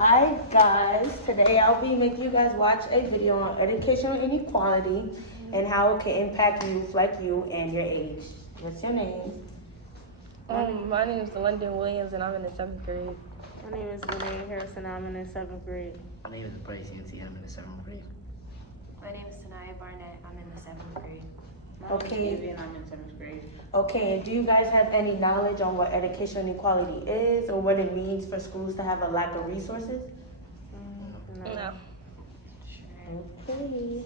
Hi guys, today I'll be making you guys watch a video on educational inequality and how it can impact youth like you and your age. What's your name? My name is London Williams and I'm in the 7th grade. My name is Lene Harrison. I'm in the 7th grade. My name is Bryce Yancey. I'm in the 7th grade. My name is Sanaya Barnett. I'm in the 7th grade. Okay. And I'm in 7th grade. Okay, and do you guys have any knowledge on what educational inequality is or what it means for schools to have a lack of resources? No. Okay.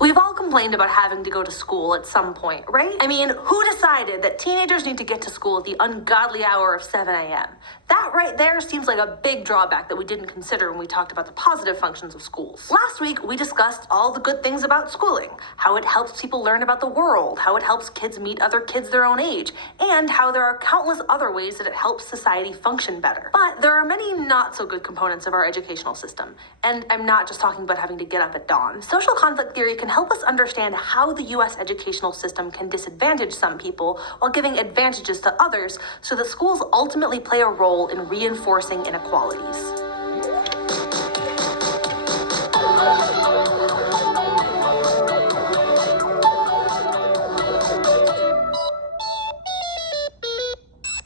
We've all complained about having to go to school at some point, right? I mean, who decided that teenagers need to get to school at the ungodly hour of 7 a.m.? That right there seems like a big drawback that we didn't consider when we talked about the positive functions of schools. Last week, we discussed all the good things about schooling, how it helps people learn about the world, how it helps kids meet other kids their own age, and how there are countless other ways that it helps society function better. But there are many not so good components of our educational system, and I'm not just talking about having to get up at dawn. Social conflict theory can help us understand how the U.S. educational system can disadvantage some people while giving advantages to others so that schools ultimately play a role in reinforcing inequalities.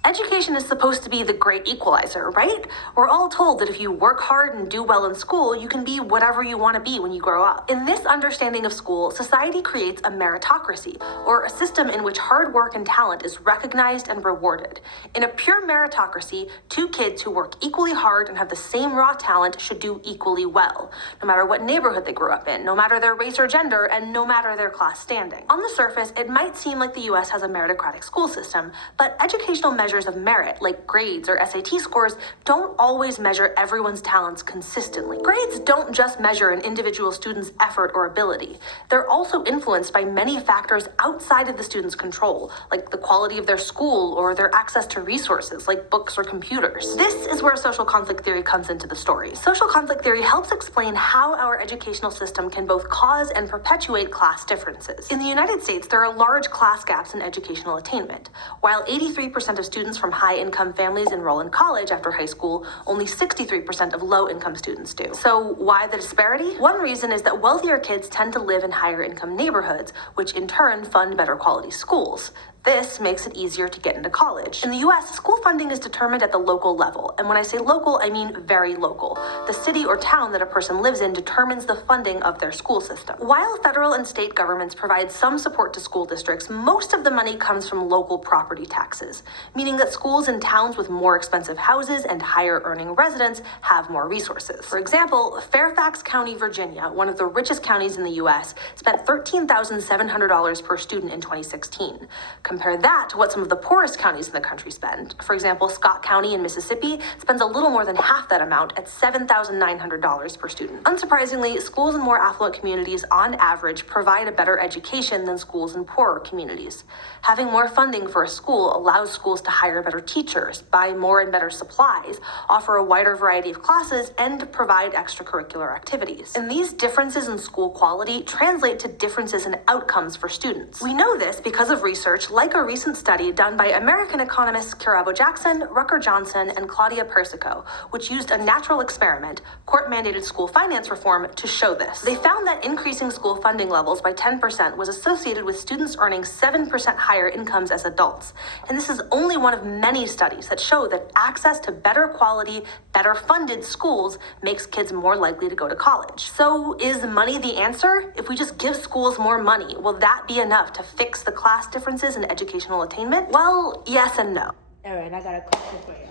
Education is supposed to be the great equalizer, right? We're all told that if you work hard and do well in school, you can be whatever you want to be when you grow up. In this understanding of school, society creates a meritocracy, or a system in which hard work and talent is recognized and rewarded. In a pure meritocracy, two kids who work equally hard and have the same raw talent should do equally well, no matter what neighborhood they grew up in, no matter their race or gender, and no matter their class standing. On the surface, it might seem like the US has a meritocratic school system, but educational measures of merit, like grades or SAT scores, don't always measure everyone's talents consistently. Grades don't just measure an individual student's effort or ability. They're also influenced by many factors outside of the student's control, like the quality of their school or their access to resources, like books or computers. This is where social conflict theory comes into the story. Social conflict theory helps explain how our educational system can both cause and perpetuate class differences. In the United States, there are large class gaps in educational attainment. While 83% of students from high-income families enroll in college after high school, only 63% of low-income students do. So why the disparity? One reason is that wealthier kids tend to live in higher-income neighborhoods, which in turn fund better quality schools. This makes it easier to get into college. In the US, school funding is determined at the local level. And when I say local, I mean very local. The city or town that a person lives in determines the funding of their school system. While federal and state governments provide some support to school districts, most of the money comes from local property taxes, meaning that schools in towns with more expensive houses and higher earning residents have more resources. For example, Fairfax County, Virginia, one of the richest counties in the US, spent $13,700 per student in 2016. Compare that to what some of the poorest counties in the country spend. For example, Scott County in Mississippi spends a little more than half that amount at $7,900 per student. Unsurprisingly, schools in more affluent communities on average provide a better education than schools in poorer communities. Having more funding for a school allows schools to hire better teachers, buy more and better supplies, offer a wider variety of classes, and provide extracurricular activities. And these differences in school quality translate to differences in outcomes for students. We know this because of research like a recent study done by American economists Kirabo Jackson, Rucker Johnson, and Claudia Persico, which used a natural experiment, court-mandated school finance reform, to show this. They found that increasing school funding levels by 10% was associated with students earning 7% higher incomes as adults. And this is only one of many studies that show that access to better quality, better funded schools makes kids more likely to go to college. So is money the answer? If we just give schools more money, will that be enough to fix the class differences in educational attainment? Well, yes and no. All right, I got a question for you.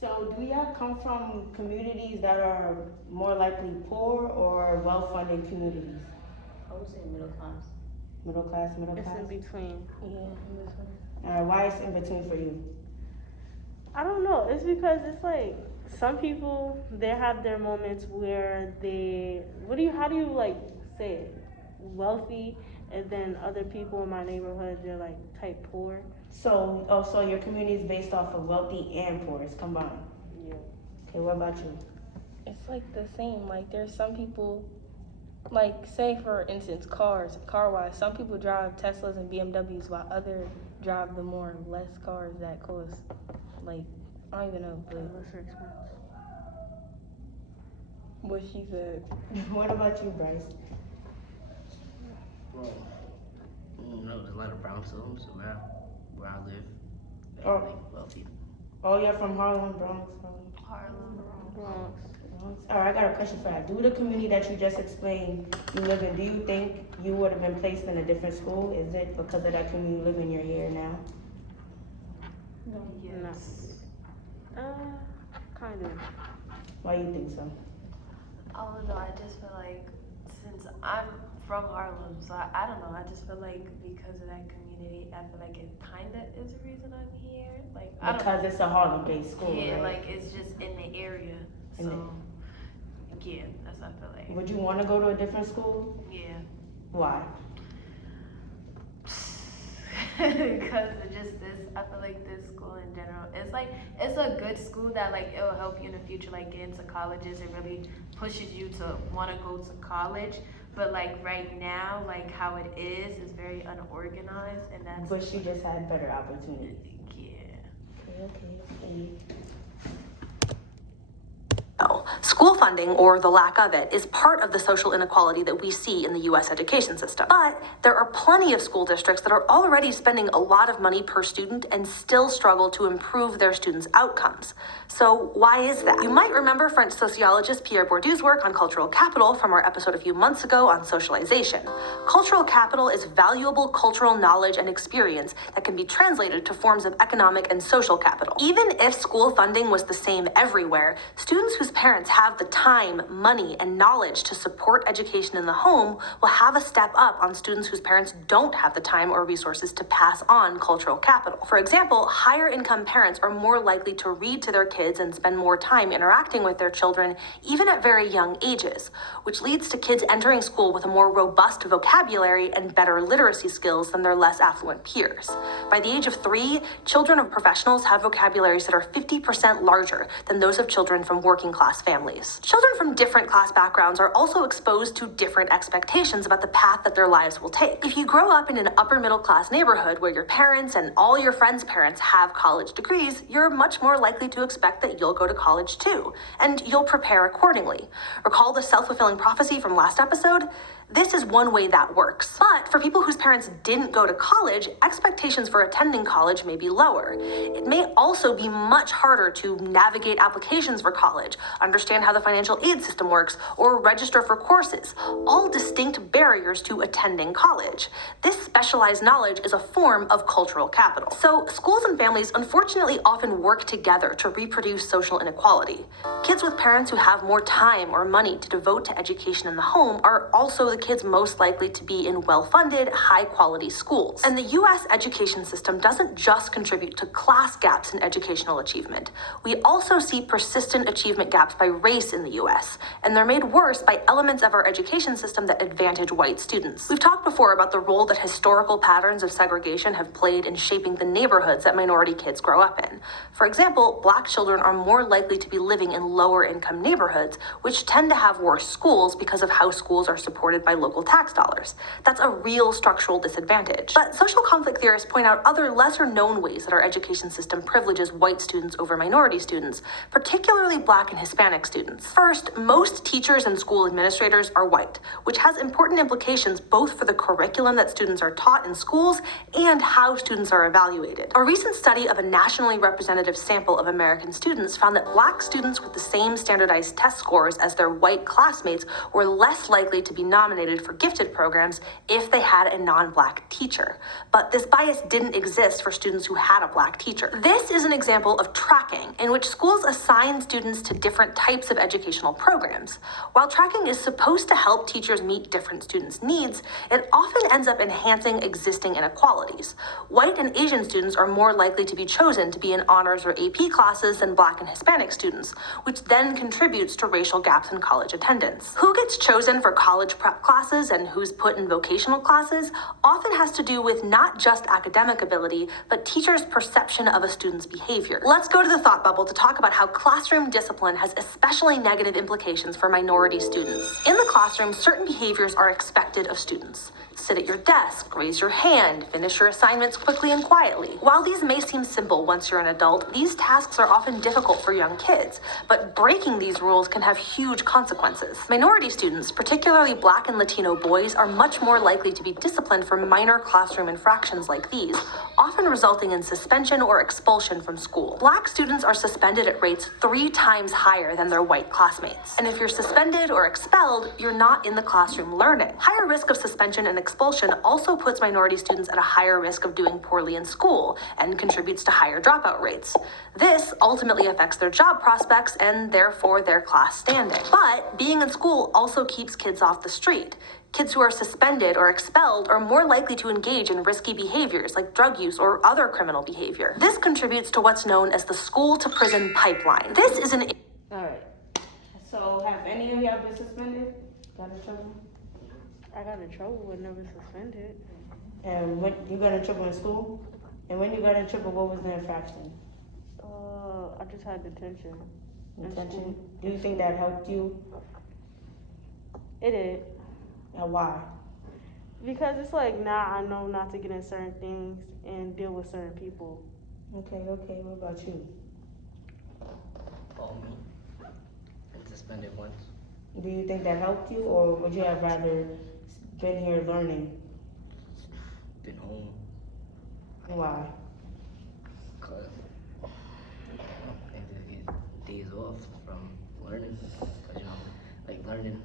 So do y'all come from communities that are more likely poor or well-funded communities? I would say middle class. Middle class, middle It's class? in between. Yeah, in between. All right, why is it in between for you? I don't know. It's because it's like some people, they have their moments where they, how do you like say it? Wealthy, and then other people in my neighborhood, they're like type poor. So, so your community is based off of wealthy and poor, it's combined. Yeah. Okay, what about you? It's like the same. Like there's some people, like say for instance, car-wise, some people drive Teslas and BMWs while others drive the more less cars that cost like I don't even know, but What's her experience? what she said. What about you, Bryce? Well, there's a lot of brown students where I live. That Oh. are, like, wealthy. Oh, you're from Harlem, Bronx. Harlem. Bronx. All right, I got a question for that. Due to the community that you just explained you live in, do you think you would have been placed in a different school? Is it because of that community you live in you're here now? Yes. Kind of. Why you think so? I don't know, I just feel like since I'm from Harlem, so I don't know, I just feel like because of that community, I feel like it kinda is the reason I'm here. Like I don't Because it's a Harlem-based school, yeah, right? like it's just in the area. In So yeah, that's what I feel like. Would you want to go to a different school? Yeah. Why? Because it just this, I feel like this school in general, it's a good school that like it'll help you in the future, like get into colleges. It really pushes you to want to go to college. But like right now, like how it is very unorganized, and that's. But she just had better opportunities. Yeah. Okay. School funding, or the lack of it, is part of the social inequality that we see in the U.S. education system. But there are plenty of school districts that are already spending a lot of money per student and still struggle to improve their students' outcomes. So why is that? You might remember French sociologist Pierre Bourdieu's work on cultural capital from our episode a few months ago on socialization. Cultural capital is valuable cultural knowledge and experience that can be translated to forms of economic and social capital. Even if school funding was the same everywhere, students whose parents have the time, money, and knowledge to support education in the home will have a step up on students whose parents don't have the time or resources to pass on cultural capital. For example, higher income parents are more likely to read to their kids and spend more time interacting with their children, even at very young ages, which leads to kids entering school with a more robust vocabulary and better literacy skills than their less affluent peers. By the age of 3, children of professionals have vocabularies that are 50% larger than those of children from working class families. Children from different class backgrounds are also exposed to different expectations about the path that their lives will take. If you grow up in an upper middle class neighborhood where your parents and all your friends' parents have college degrees, you're much more likely to expect that you'll go to college too, and you'll prepare accordingly. Recall the self-fulfilling prophecy from last episode? This is one way that works. But for people whose parents didn't go to college, expectations for attending college may be lower. It may also be much harder to navigate applications for college, understand how the financial aid system works, or register for courses, all distinct barriers to attending college. This specialized knowledge is a form of cultural capital. So schools and families unfortunately often work together to reproduce social inequality. Kids with parents who have more time or money to devote to education in the home are also the kids most likely to be in well-funded, high-quality schools. And the U.S. education system doesn't just contribute to class gaps in educational achievement. We also see persistent achievement gaps by race in the U.S., and they're made worse by elements of our education system that advantage white students. We've talked before about the role that historical patterns of segregation have played in shaping the neighborhoods that minority kids grow up in. For example, Black children are more likely to be living in lower-income neighborhoods, which tend to have worse schools because of how schools are supported by local tax dollars. That's a real structural disadvantage. But social conflict theorists point out other lesser-known ways that our education system privileges white students over minority students, particularly Black and Hispanic students. First, most teachers and school administrators are white, which has important implications both for the curriculum that students are taught in schools and how students are evaluated. A recent study of a nationally representative sample of American students found that Black students with the same standardized test scores as their white classmates were less likely to be nominated for gifted programs if they had a non-Black teacher. But this bias didn't exist for students who had a Black teacher. This is an example of tracking, in which schools assign students to different types of educational programs. While tracking is supposed to help teachers meet different students' needs, it often ends up enhancing existing inequalities. White and Asian students are more likely to be chosen to be in honors or AP classes than Black and Hispanic students, which then contributes to racial gaps in college attendance. Who gets chosen for college prep prep classes and who's put in vocational classes often has to do with not just academic ability, but teachers' perception of a student's behavior. Let's go to the thought bubble to talk about how classroom discipline has especially negative implications for minority students. In the classroom, certain behaviors are expected of students. Sit at your desk, raise your hand, finish your assignments quickly and quietly. While these may seem simple once you're an adult, these tasks are often difficult for young kids, but breaking these rules can have huge consequences. Minority students, particularly Black and Latino boys, are much more likely to be disciplined for minor classroom infractions like these, often resulting in suspension or expulsion from school. Black students are suspended at rates 3 times higher than their white classmates. And if you're suspended or expelled, you're not in the classroom learning. Higher risk of suspension and expulsion also puts minority students at a higher risk of doing poorly in school and contributes to higher dropout rates. This ultimately affects their job prospects and therefore their class standing. But being in school also keeps kids off the street. Kids who are suspended or expelled are more likely to engage in risky behaviors like drug use or other criminal behavior. This contributes to what's known as the school to prison pipeline. This is an... All right. So have any of y'all been suspended? Got in trouble? I got in trouble but never suspended. And when you got in trouble in school? And when you got in trouble, what was the infraction? I just had detention. Detention? Do you think that helped you? It did. And why? Because it's like now I know not to get in certain things and deal with certain people. Okay, what about you? Call me. And suspended once. Do you think that helped you, or would you have rather been here learning? Been home. Why? Cause I need to get days off from learning. Cause you know, like learning.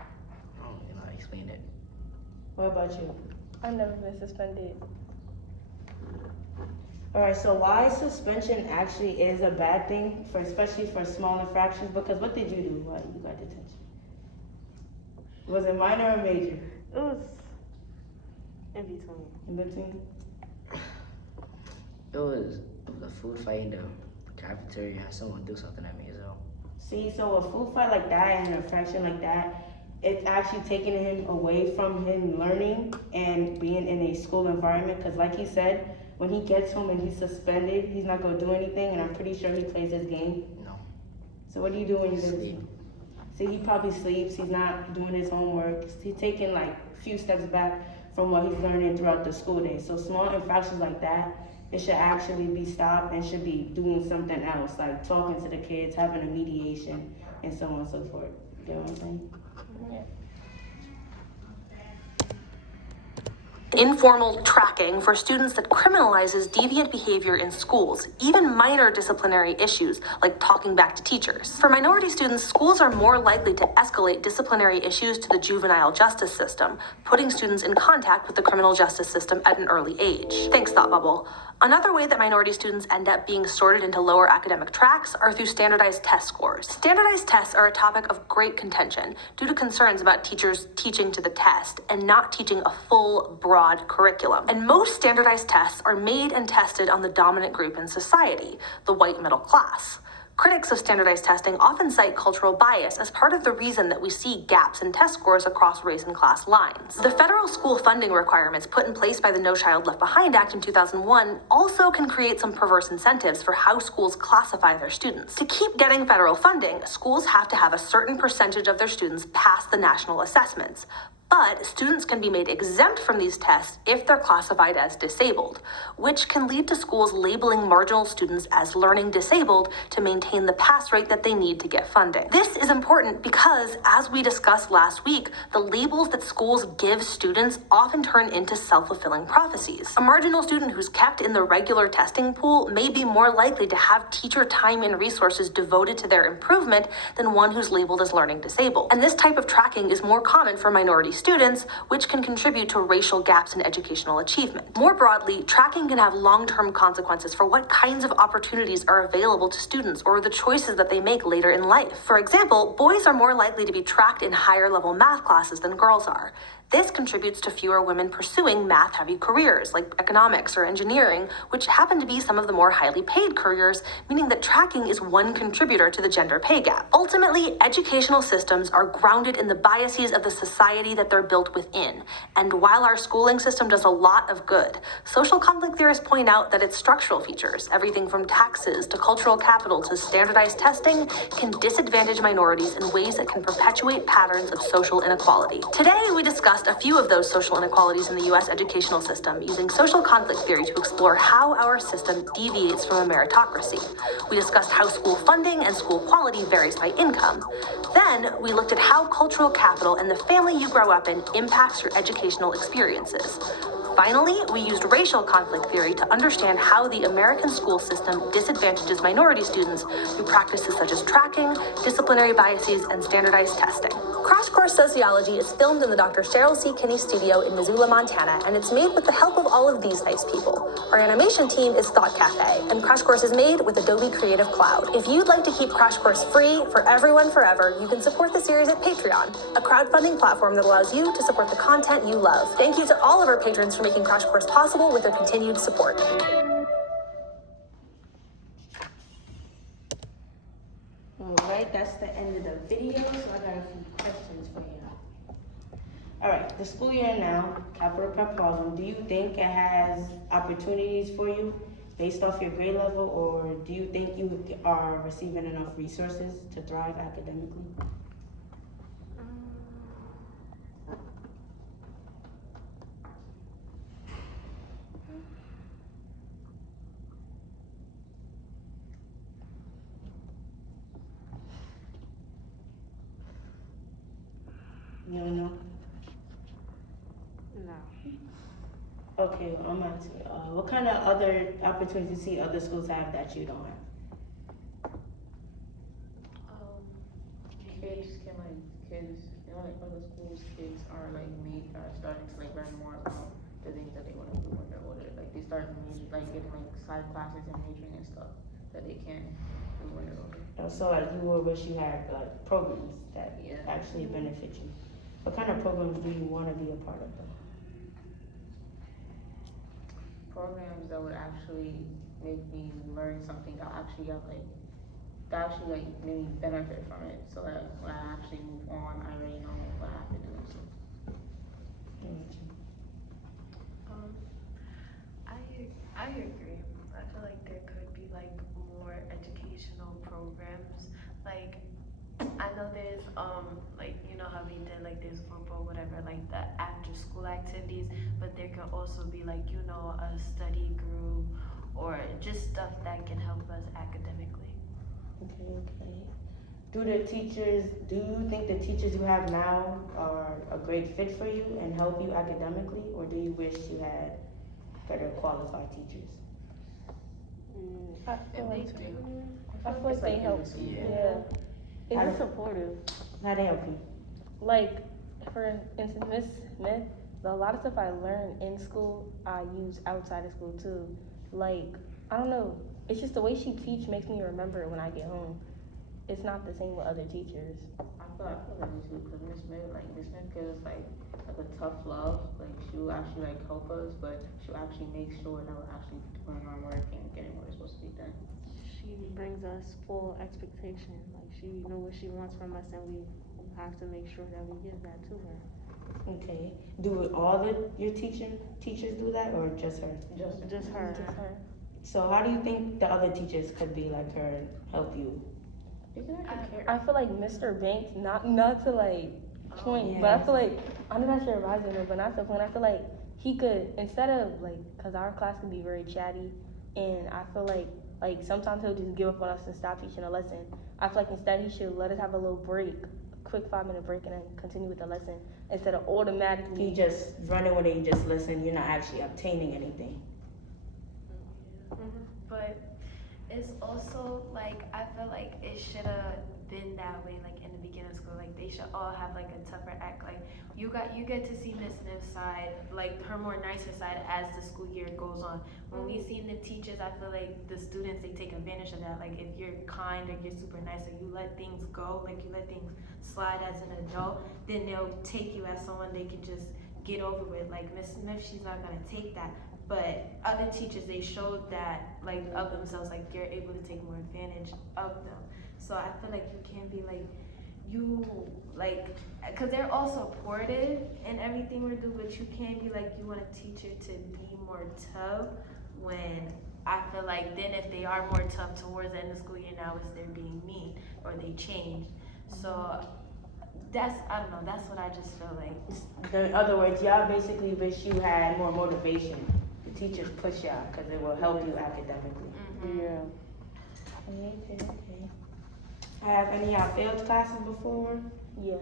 I don't know how to explain it. What about you? I've never been suspended. Alright, so why suspension actually is a bad thing, for especially for small infractions, because what did you do while you got detention? Was it minor or major? It was in between. In between? It was a food fight in the cafeteria and someone do something at me, so. See, so a food fight like that and an infraction like that, it's actually taking him away from him learning and being in a school environment, because like he said, when he gets home and he's suspended, he's not going to do anything, and I'm pretty sure he plays his game. No. So what do you do when you Sleep. See, he probably sleeps, he's not doing his homework, he's taking like a few steps back from what he's learning throughout the school day. So small infractions like that, it should actually be stopped and should be doing something else, like talking to the kids, having a mediation, and so on and so forth. You know what I'm saying? Yeah. Informal tracking for students that criminalizes deviant behavior in schools, even minor disciplinary issues like talking back to teachers. For minority students, schools are more likely to escalate disciplinary issues to the juvenile justice system, putting students in contact with the criminal justice system at an early age. Thanks, Thought Bubble. Another way that minority students end up being sorted into lower academic tracks are through standardized test scores. Standardized tests are a topic of great contention due to concerns about teachers teaching to the test and not teaching a full, broad curriculum. And most standardized tests are made and tested on the dominant group in society, the white middle class. Critics of standardized testing often cite cultural bias as part of the reason that we see gaps in test scores across race and class lines. The federal school funding requirements put in place by the No Child Left Behind Act in 2001 also can create some perverse incentives for how schools classify their students. To keep getting federal funding, schools have to have a certain percentage of their students pass the national assessments. But students can be made exempt from these tests if they're classified as disabled, which can lead to schools labeling marginal students as learning disabled to maintain the pass rate that they need to get funding. This is important because, as we discussed last week, the labels that schools give students often turn into self-fulfilling prophecies. A marginal student who's kept in the regular testing pool may be more likely to have teacher time and resources devoted to their improvement than one who's labeled as learning disabled. And this type of tracking is more common for minority students, which can contribute to racial gaps in educational achievement. More broadly, tracking can have long-term consequences for what kinds of opportunities are available to students or the choices that they make later in life. For example, boys are more likely to be tracked in higher-level math classes than girls are. This contributes to fewer women pursuing math-heavy careers like economics or engineering, which happen to be some of the more highly paid careers, meaning that tracking is one contributor to the gender pay gap. Ultimately, educational systems are grounded in the biases of the society that they're built within. And while our schooling system does a lot of good, social conflict theorists point out that its structural features, everything from taxes to cultural capital to standardized testing, can disadvantage minorities in ways that can perpetuate patterns of social inequality. Today, we discussed a few of those social inequalities in the U.S. educational system using social conflict theory to explore how our system deviates from a meritocracy. We discussed how school funding and school quality varies by income. Then, we looked at how cultural capital and the family you grow up in impacts your educational experiences. Finally, we used racial conflict theory to understand how the American school system disadvantages minority students through practices such as tracking, disciplinary biases, and standardized testing. Crash Course Sociology is filmed in the Dr. Cheryl C. Kinney studio in Missoula, Montana, and it's made with the help of all of these nice people. Our animation team is Thought Cafe, and Crash Course is made with Adobe Creative Cloud. If you'd like to keep Crash Course free for everyone forever, you can support the series at Patreon, a crowdfunding platform that allows you to support the content you love. Thank you to all of our patrons for making Crash Course possible with their continued support. Alright, that's the end of the video, so I got a few questions for you. Alright, the school year now, capital prep Harlem, do you think it has opportunities for you based off your grade level, or do you think you are receiving enough resources to thrive academically? You don't know? No. Okay, well, I'm asking, what kind of other opportunities do you see other schools have that you don't have? Like other schools, kids are starting to like learn more about the things that they want to do when they're older. Like they start major, like getting like side classes and majoring and stuff that they can't do when they're older. So like you would wish you had like programs that actually benefit you. What kind of programs do you want to be a part of though? Programs that would actually make me learn something that actually maybe benefit from it, so that when I actually move on, I already know what I have to do. So. I agree. I feel like there could be like more educational programs. Like I know there's like you know how we did like this football whatever like the after school activities, but there can also be like you know a study group or just stuff that can help us academically. Okay. Do you think the teachers you have now are a great fit for you and help you academically, or do you wish you had better qualified teachers? I feel like It's they help. yeah. It's supportive. How they help you? Like, for instance, Miss Smith, a lot of stuff I learned in school, I use outside of school too. Like, I don't know, it's just the way she teach makes me remember it when I get home. It's not the same with other teachers. I feel like me too, because Miss Smith gives us like a tough love. Like she'll actually like help us, but she'll actually make sure that we're actually doing our work and getting what we're supposed to be done. She brings us full expectation. Like she knows what she wants from us, and we have to make sure that we give that to her. Okay. Do all your teachers do that, or just her? Just her. Just her. So how do you think the other teachers could be like her and help you? I feel like Mr. Banks, not to like point, but I feel like, I'm not sure if I know, but not to point, I feel like he could, instead of like, cause our class can be very chatty, and I feel like sometimes he'll just give up on us and stop teaching a lesson. I feel like instead he should let us have a little break, a quick 5-minute break, and then continue with the lesson, instead of automatically. You just running with it, you just listen, you're not actually obtaining anything. But it's also like I feel like it should have been that way like in the beginning of school. Like they should all have like a tougher act. Like you get to see Miss Smith's side, like her more nicer side as the school year goes on. When we see the teachers, I feel like the students, they take advantage of that. Like if you're kind or you're super nice or you let things go, like you let things slide as an adult, then they'll take you as someone they can just get over with. Like Miss Smith, she's not gonna take that. But other teachers, they showed that like of themselves, like you're able to take more advantage of them. So I feel like you can't be like you like, cause they're all supportive in everything we do, but you can't be like you want a teacher to be more tough when I feel like then if they are more tough towards the end of the school year, now it's they're being mean or they change. So that's, I don't know, that's what I just feel like. In other words, y'all basically wish you had more motivation. The teachers push y'all because it will help you academically. Yeah. Okay. Have any of y'all failed classes before? Yeah.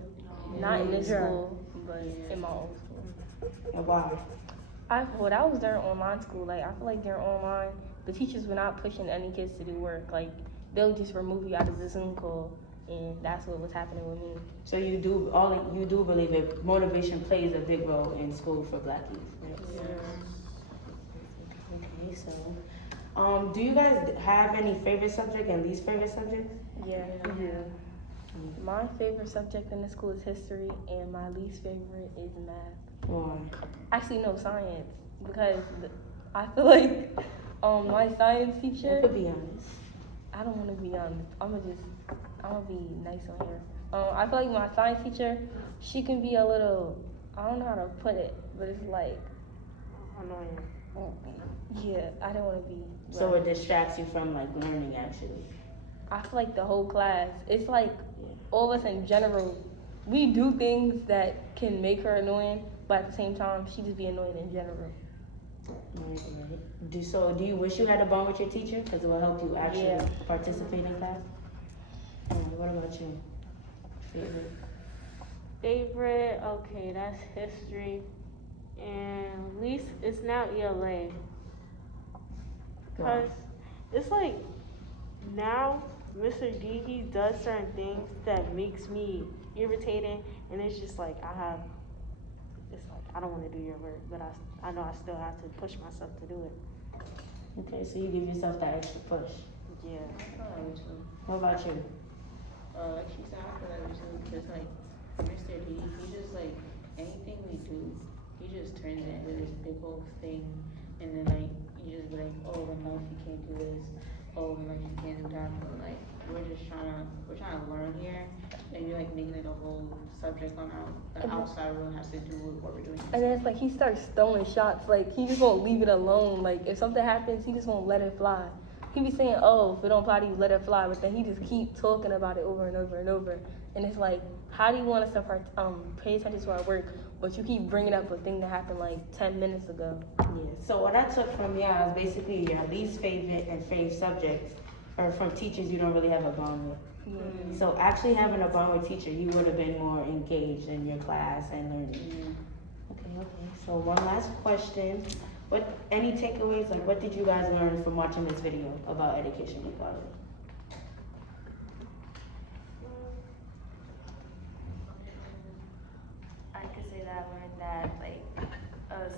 Not in this school, but in my old school. And why? Well, that was during online school. Like, I feel like during online, the teachers were not pushing any kids to do work. Like, they'll just remove you out of the Zoom call, and that's what was happening with me. So you do believe that motivation plays a big role in school for Black youth, right? Yeah. Okay, so, do you guys have any favorite subject and least favorite subjects? Yeah. My favorite subject in the school is history, and my least favorite is math. Why? Actually, no, science, because I feel like my science You teacher. could be honest. I don't want to be honest. I'm gonna be nice on here. I feel like my science teacher, she can be a little, I don't know how to put it, but it's like, Annoying. yeah, I don't want to be. So it distracts you from like learning actually. I feel like the whole class, it's like all of us in general, we do things that can make her annoying, but at the same time, she just be annoying in general. Right. Do you wish you had a bond with your teacher? Because it will help you actually participate in class? What about you? Favorite, okay, that's history. And least it's now ELA. Because it's like now Mr. D, he does certain things that makes me irritating, and it's just like it's like I don't want to do your work, but I know I still have to push myself to do it. Okay, so you give yourself that extra push. Yeah. I feel like it too. What about you? Like she said, I feel like it too, because like Mr. D, he just like anything we do, he just turns it into this big old thing, and then like you just be like, oh, well, no, you can't do this. Oh, like you can't do that. But like we're trying to learn here, and you're like making it a whole subject on the outside world has to do with what we're doing. And then it's like he starts throwing shots. Like he just won't leave it alone. Like if something happens, he just won't let it fly. He be saying, "Oh, if it don't apply to you, let it fly." But then he just keep talking about it over and over and over. And it's like, how do you want us to pay attention to our work, but you keep bringing up a thing that happened like 10 minutes ago? Yeah. So what I took from y'all is basically your least favorite and favorite subjects are from teachers you don't really have a bond with. Yeah. So actually having a bond with teacher, you would have been more engaged in your class and learning. Okay. So one last question. Any takeaways? Like, what did you guys learn from watching this video about education equality? I could say that I learned that like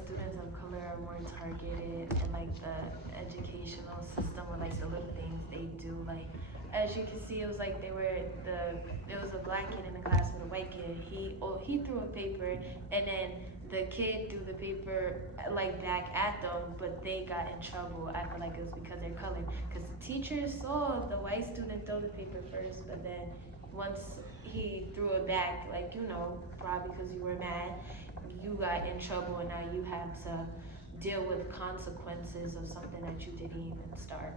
students of color are more targeted in like the educational system or like the little things they do. Like as you can see, it was like there was a black kid in the class with a white kid. He threw a paper and then the kid threw the paper like back at them, but they got in trouble. I feel like it was because they're colored. Because the teacher saw the white student throw the paper first, but then once he threw it back, like, you know, probably because you were mad, you got in trouble and now you have to deal with consequences of something that you didn't even start.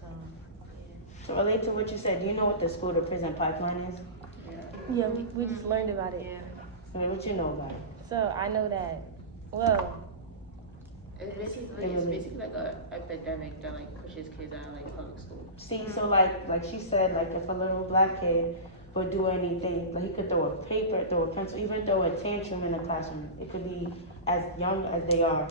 So, yeah. To relate to what you said, do you know what the school to prison pipeline is? Yeah, we just learned about it. Yeah. So what you know about it? So I know that, well, It's basically like a epidemic that like pushes kids out of like public school. See, so like she said, like if a little black kid would do anything, like he could throw a paper, throw a pencil, even throw a tantrum in the classroom. It could be as young as they are.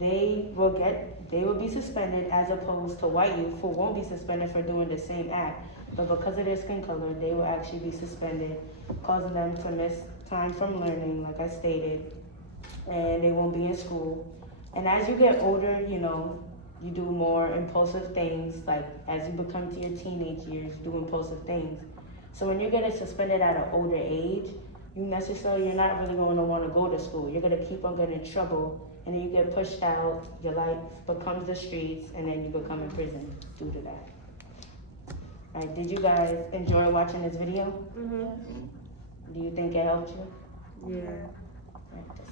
They will be suspended as opposed to white youth who won't be suspended for doing the same act. But because of their skin color, they will actually be suspended, causing them to miss time from learning, like I stated, and they won't be in school. And as you get older, you know, you do more impulsive things, like as you become to your teenage years, do impulsive things. So when you're getting suspended at an older age, you're not really going to want to go to school. You're going to keep on getting in trouble, and then you get pushed out, your life becomes the streets, and then you become in prison due to that. Alright, did you guys enjoy watching this video? Mhm. Do you think it helped you? Yeah. Alright,